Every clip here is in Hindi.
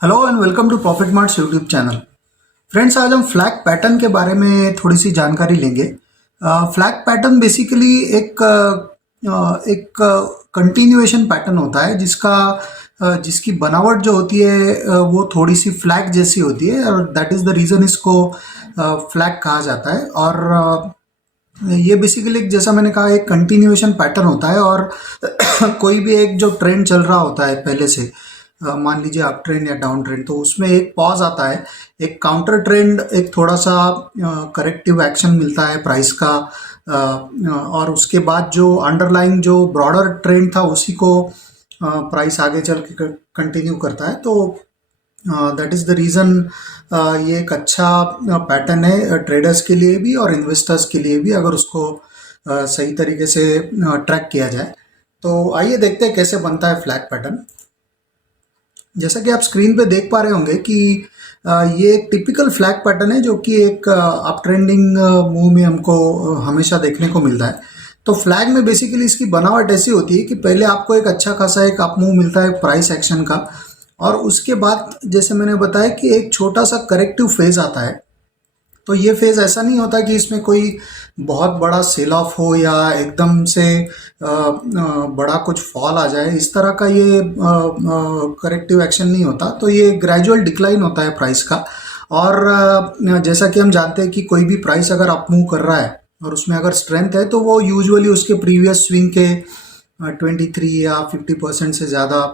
Hello and welcome to profit marts YouTube channel. Friends, आज हम फ्लैग पैटर्न के बारे में थोड़ी सी जानकारी लेंगे। फ्लैग पैटर्न बेसिकली एक कंटिन्यूएशन पैटर्न होता है जिसकी बनावट जो होती है वो थोड़ी सी फ्लैग जैसी होती है और दैट इज़ द रीज़न इसको फ्लैग कहा जाता है। और ये बेसिकली जैसा मैंने कहा एक कंटिन्यूएशन पैटर्न होता है। और कोई भी एक जो ट्रेंड चल रहा होता है पहले से, मान लीजिए अप ट्रेंड या डाउन ट्रेंड, तो उसमें एक पॉज आता है, एक काउंटर ट्रेंड, एक थोड़ा सा करेक्टिव एक्शन मिलता है प्राइस का। और उसके बाद जो अंडरलाइंग जो ब्रॉडर ट्रेंड था उसी को प्राइस आगे चल के कंटिन्यू करता है। तो दैट इज़ द रीज़न ये एक अच्छा पैटर्न है ट्रेडर्स के लिए भी और इन्वेस्टर्स के लिए भी, अगर उसको सही तरीके से ट्रैक किया जाए। तो आइए देखते हैं कैसे बनता है फ्लैग पैटर्न। जैसा कि आप स्क्रीन पे देख पा रहे होंगे कि ये एक टिपिकल फ्लैग पैटर्न है जो कि एक अप ट्रेंडिंग मूव में हमको हमेशा देखने को मिलता है। तो फ्लैग में बेसिकली इसकी बनावट ऐसी होती है कि पहले आपको एक अच्छा खासा एक अप मूव मिलता है प्राइस एक्शन का, और उसके बाद जैसे मैंने बताया कि एक छोटा सा करेक्टिव फेज आता है। तो ये फेज़ ऐसा नहीं होता कि इसमें कोई बहुत बड़ा सेल ऑफ हो या एकदम से बड़ा कुछ फॉल आ जाए, इस तरह का ये करेक्टिव एक्शन नहीं होता। तो ये ग्रेजुअल डिक्लाइन होता है प्राइस का। और जैसा कि हम जानते हैं कि कोई भी प्राइस अगर अप मूव कर रहा है और उसमें अगर स्ट्रेंथ है तो वो यूजुअली उसके प्रीवियस स्विंग के 23 या 50% से ज़्यादा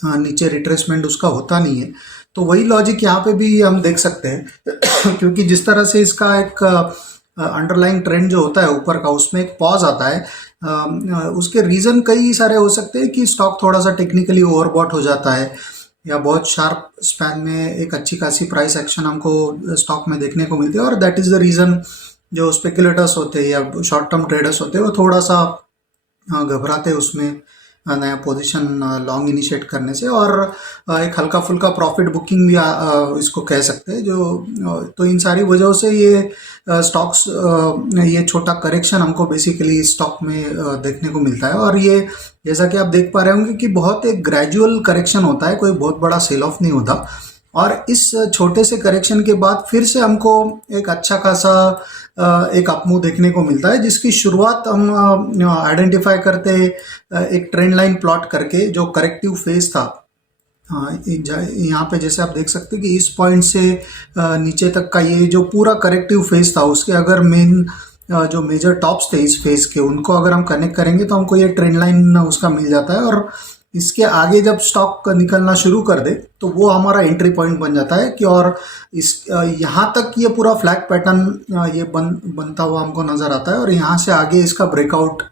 नीचे रिट्रेसमेंट उसका होता नहीं है। तो वही लॉजिक यहाँ पे भी हम देख सकते हैं क्योंकि जिस तरह से इसका एक अंडरलाइंग ट्रेंड जो होता है ऊपर का, उसमें एक पॉज आता है। उसके रीज़न कई सारे हो सकते हैं कि स्टॉक थोड़ा सा टेक्निकली ओवरबॉट हो जाता है या बहुत शार्प स्पैन में एक अच्छी खासी प्राइस एक्शन हमको स्टॉक में देखने को मिलती है। और दैट इज़ द रीज़न जो स्पेकुलेटर्स होते हैं या शॉर्ट टर्म ट्रेडर्स होते हैं वो थोड़ा सा घबराते हैं उसमें नया पोजीशन लॉन्ग इनिशिएट करने से। और एक हल्का फुल्का प्रॉफिट बुकिंग भी इसको कह सकते हैं जो। तो इन सारी वजहों से ये स्टॉक्स ये छोटा करेक्शन हमको बेसिकली स्टॉक में देखने को मिलता है। और ये जैसा कि आप देख पा रहे होंगे कि बहुत एक ग्रेजुअल करेक्शन होता है, कोई बहुत बड़ा सेल ऑफ नहीं होता। और इस छोटे से करेक्शन के बाद फिर से हमको एक अच्छा खासा एक अपमूव देखने को मिलता है, जिसकी शुरुआत हम आइडेंटिफाई करते एक ट्रेंड लाइन प्लॉट करके जो करेक्टिव फेज था। यहाँ पे जैसे आप देख सकते हैं कि इस पॉइंट से नीचे तक का ये जो पूरा करेक्टिव फेज था, उसके अगर मेन जो मेजर टॉप्स थे इस फेज के, उनको अगर हम कनेक्ट करेंगे तो हमको ये ट्रेंड लाइन उसका मिल जाता है। और इसके आगे जब स्टॉक निकलना शुरू कर दे तो वो हमारा एंट्री पॉइंट बन जाता है कि और इस यहाँ तक ये पूरा फ्लैग पैटर्न ये बनता हुआ हमको नज़र आता है। और यहाँ से आगे इसका ब्रेकआउट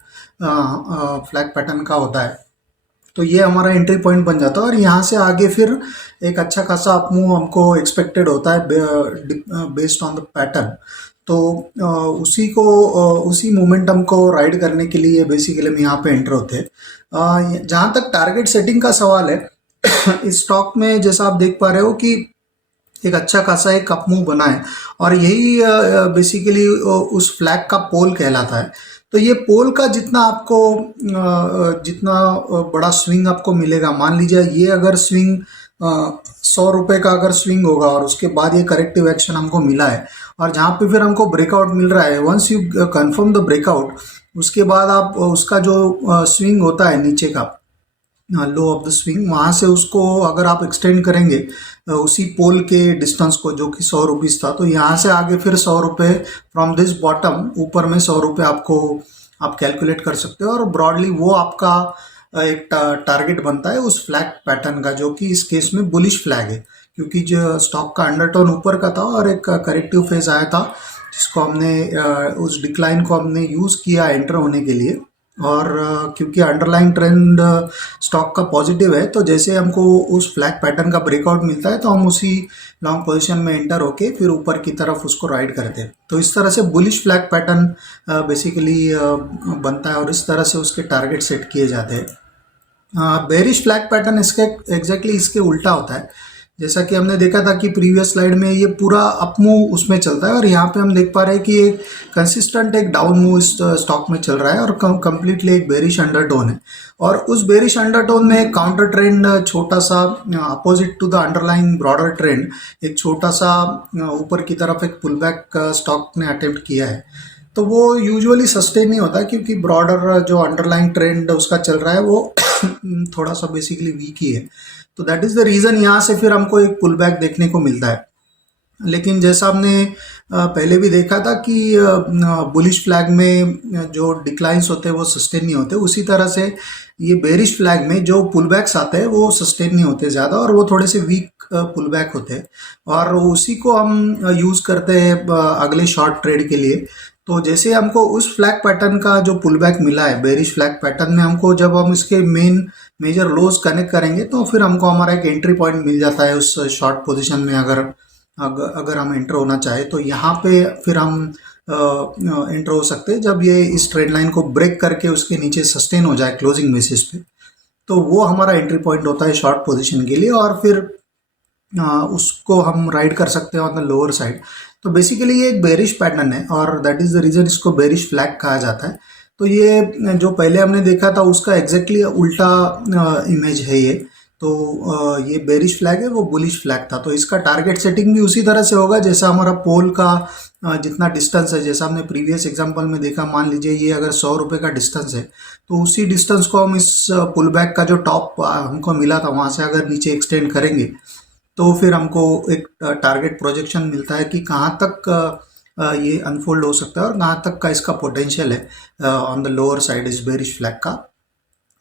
फ्लैग पैटर्न का होता है। तो ये हमारा एंट्री पॉइंट बन जाता है और यहाँ से आगे फिर एक अच्छा खासा अपमूव हमको एक्सपेक्टेड होता है बेस्ड ऑन द पैटर्न। तो उसी मोमेंटम को राइड करने के लिए बेसिकली हम यहाँ पे एंटर होते हैं। जहाँ तक टारगेट सेटिंग का सवाल है इस स्टॉक में जैसा आप देख पा रहे हो कि एक अच्छा खासा एक अप मूव बना है और यही बेसिकली उस फ्लैग का पोल कहलाता है। तो ये पोल का जितना बड़ा स्विंग आपको मिलेगा, मान लीजिए ये अगर स्विंग 100 रुपये का अगर स्विंग होगा और उसके बाद ये करेक्टिव एक्शन हमको मिला है और जहाँ पे फिर हमको ब्रेकआउट मिल रहा है, once you confirm the breakout, उसके बाद आप उसका जो स्विंग होता है नीचे का लो ऑफ द स्विंग, वहाँ से उसको अगर आप एक्सटेंड करेंगे उसी पोल के डिस्टेंस को जो कि 100 रुपीज़ था, तो यहाँ से आगे फिर 100 रुपये फ्रॉम दिस बॉटम ऊपर में 100 रुपये आपको आप कैलकुलेट कर सकते हो। और ब्रॉडली वो आपका एक टारगेट बनता है उस फ्लैग पैटर्न का, जो कि इस केस में बुलिश फ्लैग है क्योंकि जो स्टॉक का अंडरटोन ऊपर का था और एक करेक्टिव फेज आया था जिसको हमने उस डिक्लाइन को हमने यूज़ किया एंटर होने के लिए। और क्योंकि अंडरलाइंग ट्रेंड स्टॉक का पॉजिटिव है, तो जैसे हमको उस फ्लैग पैटर्न का ब्रेकआउट मिलता है तो हम उसी लॉन्ग पोजीशन में एंटर होके फिर ऊपर की तरफ उसको राइड करते हैं। तो इस तरह से बुलिश फ्लैग पैटर्न बेसिकली बनता है और इस तरह से उसके टारगेट सेट किए जाते हैं। बेरिश फ्लैग पैटर्न इसके एग्जैक्टली इसके उल्टा होता है। जैसा कि हमने देखा था कि प्रीवियस स्लाइड में ये पूरा अप मूव उसमें चलता है, और यहाँ पे हम देख पा रहे हैं कि एक कंसिस्टेंट एक डाउन मूव इस स्टॉक में चल रहा है, और कंप्लीटली एक बेरिश अंडरटोन है। और उस बेरिश अंडरटोन में एक काउंटर ट्रेंड छोटा सा opposite to the underlying broader trend, एक छोटा सा ऊपर की तरफ एक पुल बैक स्टॉक ने अटेम्प्ट किया है। तो वो यूजुअली सस्टेन नहीं होता, क्योंकि ब्रॉडर जो अंडरलाइंग ट्रेंड उसका चल रहा है वो थोड़ा सा बेसिकली वीक ही है। तो दैट इज़ द रीज़न यहाँ से फिर हमको एक पुल बैक देखने को मिलता है। लेकिन जैसा हमने पहले भी देखा था कि बुलिश फ्लैग में जो डिक्लाइंस होते हैं वो सस्टेन नहीं होते, उसी तरह से ये बेरिश फ्लैग में जो पुल बैक्स आते हैं वो सस्टेन नहीं होते ज़्यादा, और वो थोड़े से वीक पुल बैक होते हैं, और उसी को हम यूज़ करते हैं अगले शॉर्ट ट्रेड के लिए। तो जैसे हमको उस फ्लैग पैटर्न का जो पुल बैक मिला है बेरिश फ्लैग पैटर्न में, हमको जब हम इसके मेजर लोज कनेक्ट करेंगे तो फिर हमको हमारा एक एंट्री पॉइंट मिल जाता है उस शॉर्ट पोजीशन में। अगर हम एंटर होना चाहे तो यहाँ पे फिर हम एंटर हो सकते हैं जब ये इस ट्रेंड लाइन को ब्रेक करके उसके नीचे सस्टेन हो जाए क्लोजिंग बेसिस पे। तो वो हमारा एंट्री पॉइंट होता है शॉर्ट पोजीशन के लिए, और फिर उसको हम राइड कर सकते हैं ऑन द लोअर साइड। तो बेसिकली ये एक बेरिश पैटर्न है, और दैट इज़ द रीज़न इसको बेरिश फ्लैग कहा जाता है। तो ये जो पहले हमने देखा था उसका एग्जैक्टली उल्टा इमेज है ये। तो ये बेरिश फ्लैग है, वो बुलिश फ्लैग था। तो इसका टारगेट सेटिंग भी उसी तरह से होगा जैसा हमारा पोल का जितना डिस्टेंस है, जैसा हमने प्रीवियस एग्जांपल में देखा। मान लीजिए ये अगर 100 रुपये का डिस्टेंस है, तो उसी डिस्टेंस को हम इस पुल बैक का जो टॉप हमको मिला था वहाँ से अगर नीचे एक्सटेंड करेंगे तो फिर हमको एक टारगेट प्रोजेक्शन मिलता है कि कहाँ तक ये अनफोल्ड हो सकता है और कहाँ तक का इसका पोटेंशियल है ऑन द लोअर साइड इस बेरिश फ्लैग का।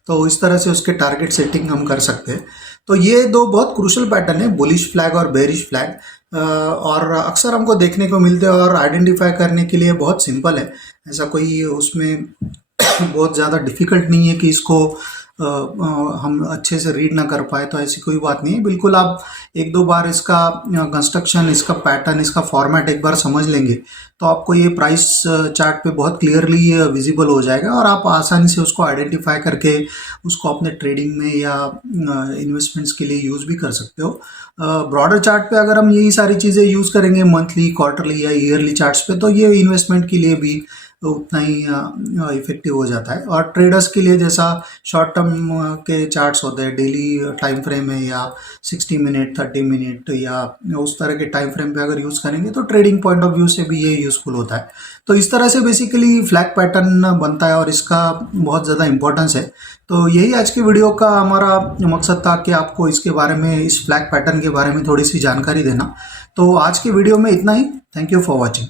तो इस तरह से उसके टारगेट सेटिंग हम कर सकते हैं। तो ये दो बहुत क्रूशल पैटर्न है, बुलिश फ्लैग और बेरिश फ्लैग, और अक्सर हमको देखने को मिलते हैं, और आइडेंटिफाई करने के लिए बहुत सिंपल है। ऐसा कोई उसमें बहुत ज़्यादा डिफ़िकल्ट नहीं है कि इसको हम अच्छे से रीड ना कर पाए, तो ऐसी कोई बात नहीं है। बिल्कुल आप एक दो बार इसका कंस्ट्रक्शन, इसका पैटर्न, इसका फॉर्मेट एक बार समझ लेंगे तो आपको ये प्राइस चार्ट पे बहुत क्लियरली विजिबल हो जाएगा, और आप आसानी से उसको आइडेंटिफाई करके उसको अपने ट्रेडिंग में या इन्वेस्टमेंट्स के लिए यूज़ भी कर सकते हो। ब्रॉडर चार्ट पे अगर हम यही सारी चीज़ें यूज़ करेंगे मंथली, क्वार्टरली या ईयरली चार्ट्स पे, तो ये इन्वेस्टमेंट के लिए भी उतना ही इफेक्टिव हो जाता है। और ट्रेडर्स के लिए जैसा शॉर्ट टर्म के चार्ट्स होते हैं, डेली टाइम फ्रेम है या 60 मिनट, 30 मिनट या उस तरह के टाइम फ्रेम पे अगर यूज़ करेंगे तो ट्रेडिंग पॉइंट ऑफ व्यू से भी ये यूज़फुल होता है। तो इस तरह से बेसिकली फ्लैग पैटर्न बनता है, और इसका बहुत ज़्यादा इंपॉर्टेंस है। तो यही आज की वीडियो का हमारा मकसद था कि आपको इसके बारे में, इस फ्लैग पैटर्न के बारे में थोड़ी सी जानकारी देना। तो आज की वीडियो में इतना ही। Thank you for watching.